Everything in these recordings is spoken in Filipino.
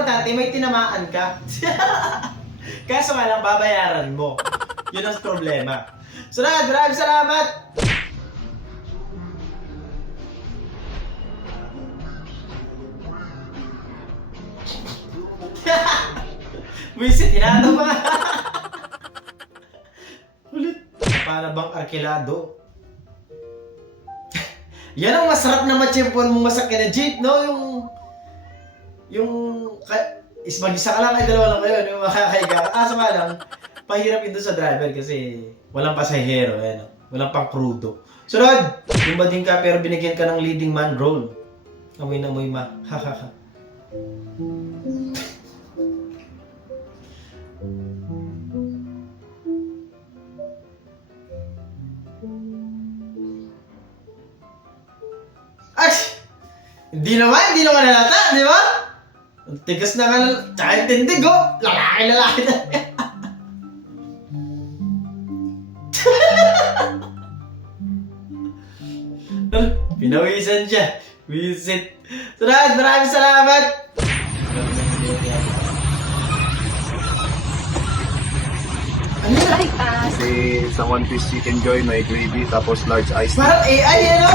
importante, may tinamaan ka. Kaso nga lang, babayaran mo. Yun ang problema. So na, maraming salamat! Wisit, hinataw pa nga. Ulit. Para bang arkilado? Yan ang masarap na matsyempuan mong masakyan na jeep, no? Is mag-isa ka lang, ay dalawa lang kayo, yung makakaiga. Kaso nga lang, pahirap ito sa driver kasi walang pasahero, no? Walang pang krudo. Sunod! Yung bading ka pero binigyan ka ng leading man role. Amoy na amoy ma. Hahaha. Ay! Hindi naman nalata, di ba? Ang tigas na nga, tsaka yung tindig, oh! Lalaki na. Pinawisan siya. Visit. Sunod, maraming salamat! Ano yun? Kasi sa One Piece Chicken Joy may gravy tapos large ice. Parang AI, ano?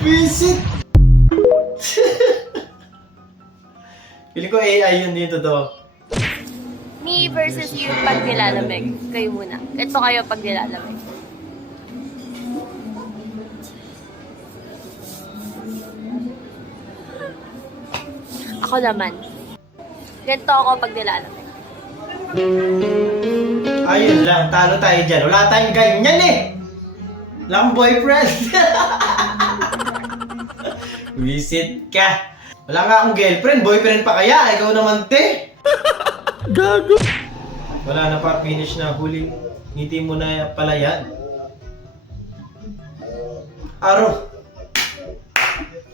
Visit! Pili ko AI yun dito to. Me versus you pag nilalamig. Kayo muna. Ito kayo pag nilalamig. Ako naman. Ganito ako pag nilalamig. Ayun lang, talo tayo dyan. Wala tayong ganyan eh! Wala kang boyfriend. Visit ka. Wala nga akong girlfriend, boyfriend pa kaya. Ikaw naman, te. Gago. Wala na pa, finish na. Huling ngiti mo na pala yan. Aro.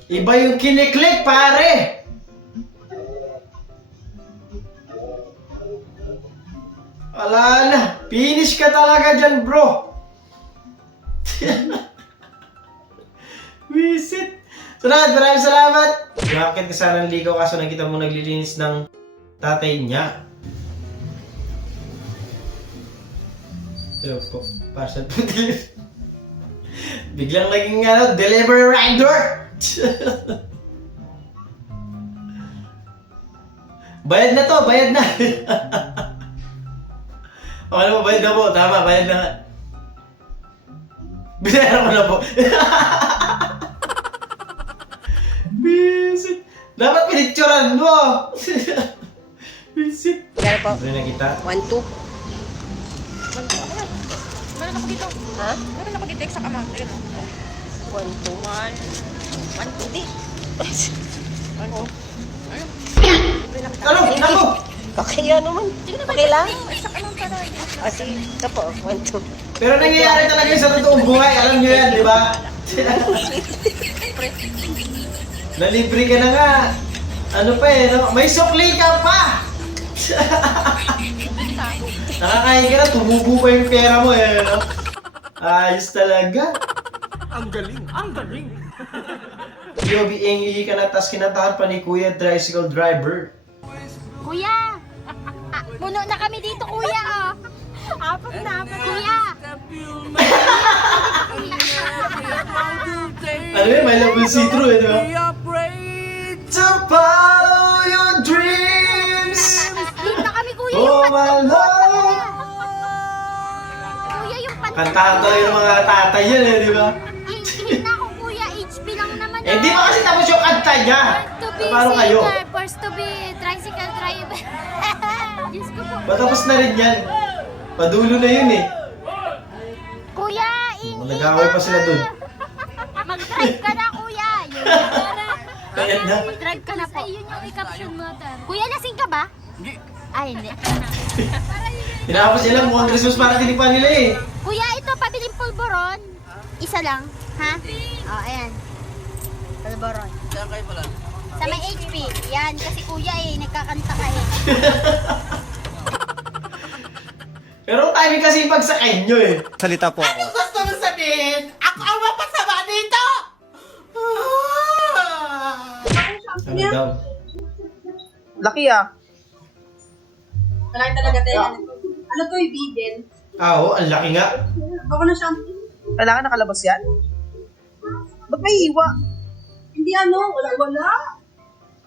Iba yung kiniklik, pare. Wala na. Finish ka talaga dyan, bro. Visit. Sunod, maraming salamat. Bakit ka sana ligaw kaso nakita mo naglilinis ng tatay niya? Hello po. Parcel po. Biglang naging delivery rider. Bayad na to, bayad na. Okay na po, bayad na po. Tama, bayad na. Binayaran ko na po. Visit. Dapat pinicturan mo. Visit. Kaya po. Ano na kita? 1, 2. Meron ako dito. Ha? Meron ako dito exact amount. 1, 2. 1, 2. Hindi. Ano? Ano? Okay yan naman. Okay lang? Exact amount para. O sige, ito po. 1, 2. Pero nangyayari talaga yun sa totoong buhay. Alam nyo yan, di ba? Nalibre ka na nga. Ano pa eh, no? May sukli ka pa! Nakakain ka na, tumubo pa yung pera mo eh, no? Ayos talaga. Ang galing! Ang galing! Yobi, ihi ka na, tas kinatahan pa ni Kuya Tricycle Driver. Kuya! Puno na kami dito, kuya, oh! Apat na. Kuya! Ano yun? My love will see through eh, di ba? To follow your dreams! Dito na kami, kuya! Oh my love! Kuya, yung panty. Kantahan talaga ng mga tatay yan eh, di ba? Hihit na ako, kuya. HP lang naman. Eh, di ba kasi tapos yung kanta niya? To be Paano kayo? singer, first to be tricycle driver. Diyos ko po. Patapos na rin yan. Padulo na yun eh. Kuya, ingi Nag-away pa sila dun. Mag-drive ka na, kuya. Yun. Ayan na. Mag-drive ka na po. Yun yung i-caption mo. Kuya, lasing ka ba? Hindi. Ay, hindi. Tinapos nila mukhang Christmas para tinipan nila eh. Kuya, ito, pabiling pulboron. Isa lang. Ha? O, ayan. Pulboron. Saan kayo pala? Sa may HP. Yan, kasi kuya eh, nagkakanta ka eh. Pero ang timing kasi yung pagsakay nyo eh. Salita po ako. Gusto mo sabihin? Ako ang mapasama dito! Ano daw? Laki ah. Malaki talaga tayo. Ano to, vegan? Oo, ang laki nga. Bako na shampoo. Kailangan nakalabas yan? Ba't may hiwa? Hindi ano, wala.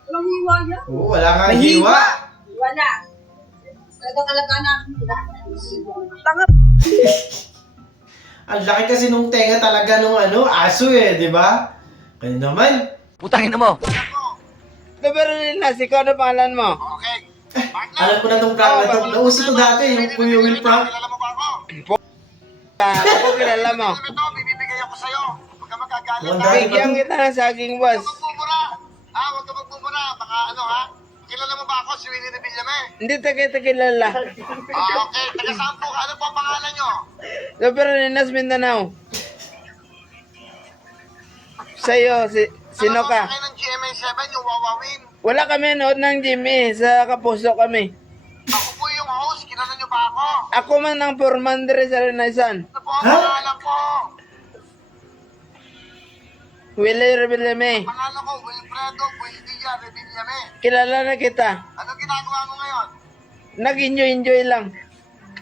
Walang hiwa yan. Oo, wala nga May hiwa. hiwa. Wala. Talagang alaga namin sila. Tanga. Ang laki kasi nung tenga talaga nung aso eh, di ba? Kaya naman. Putangin mo. Pero Linas, ikaw na pangalan mo? Alam ko na tong prank na to. Nauso to dati, yung Kuya Will prank. Ako kilala mo. Mukhang dati pa Bigyan to. kita ng saging boss. Huwag ka magmumura. Baka kilala mo ba ako? Si Willie de Villame. Hindi kita kilala. Okay. Taga-sampo ka. Ano po ang pangalan nyo? Pero Linas, Mindanao. Sa'yo, sino Ano ka? kayo ng GMA7, yung Wawawin? Wala kami nood ng Jimmy. Sa Kapuso kami. Ako po yung host. Kilala nyo ba ako? Ako man ang foreman dire sa Renaissance. Ano po ang Ha? pangalan ko? Willie Rebeleme. Pangalan ko, Wilfredo Buendia de Villame. Kilala na kita. Ano ginagawa mo ngayon? Nag-enjoy lang.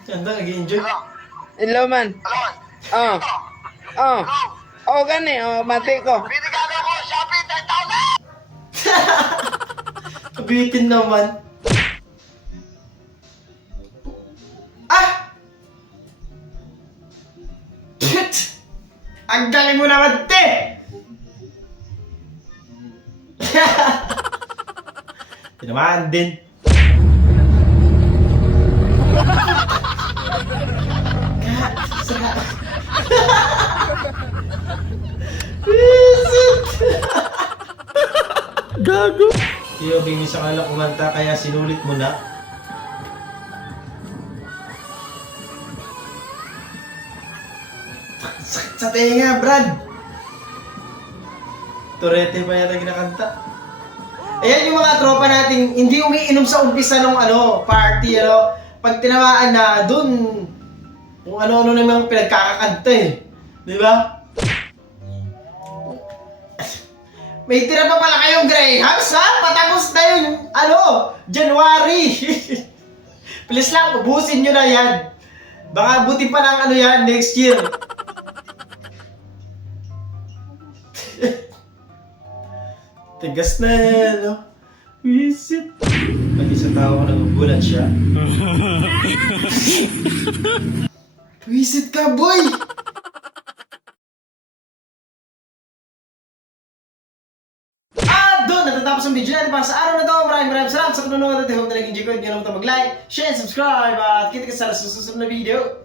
Ganda, nag-enjoy. Hello man. Hello? Oh. Oh. Oh, gani. Oh, mati ko. Binigyan ako, Shopee, 10,000! Kabitin naman. Ah! Ang galing mo naman, te! Tinamaan din. Gago. Iyo, bingin sa kanila kumanta, kaya sinulit mo na. Sakit sa tenga, Brad! Torete pa yata kinakanta. Ayan yung mga tropa nating hindi umiinom sa umpisa ng party, Pag tinamaan na, dun, kung ano-ano namang pinagkakakanta eh. Di ba? May tira pa pala kayong Grahams, ha? Patapos na yun, January. Please lang, ubusin nyo na yan. Baka buti pa ng yan, next year. Tigas na, Visit. Pag isang tao ko nagugulat siya. Visit ka, boy! Doon natatapos ang video natin para sa araw na to. Maraming salamat sa panonood at I hope na nag-enjoy ko. Hindi na mag-like, share, subscribe at kita ka sa susunod na video.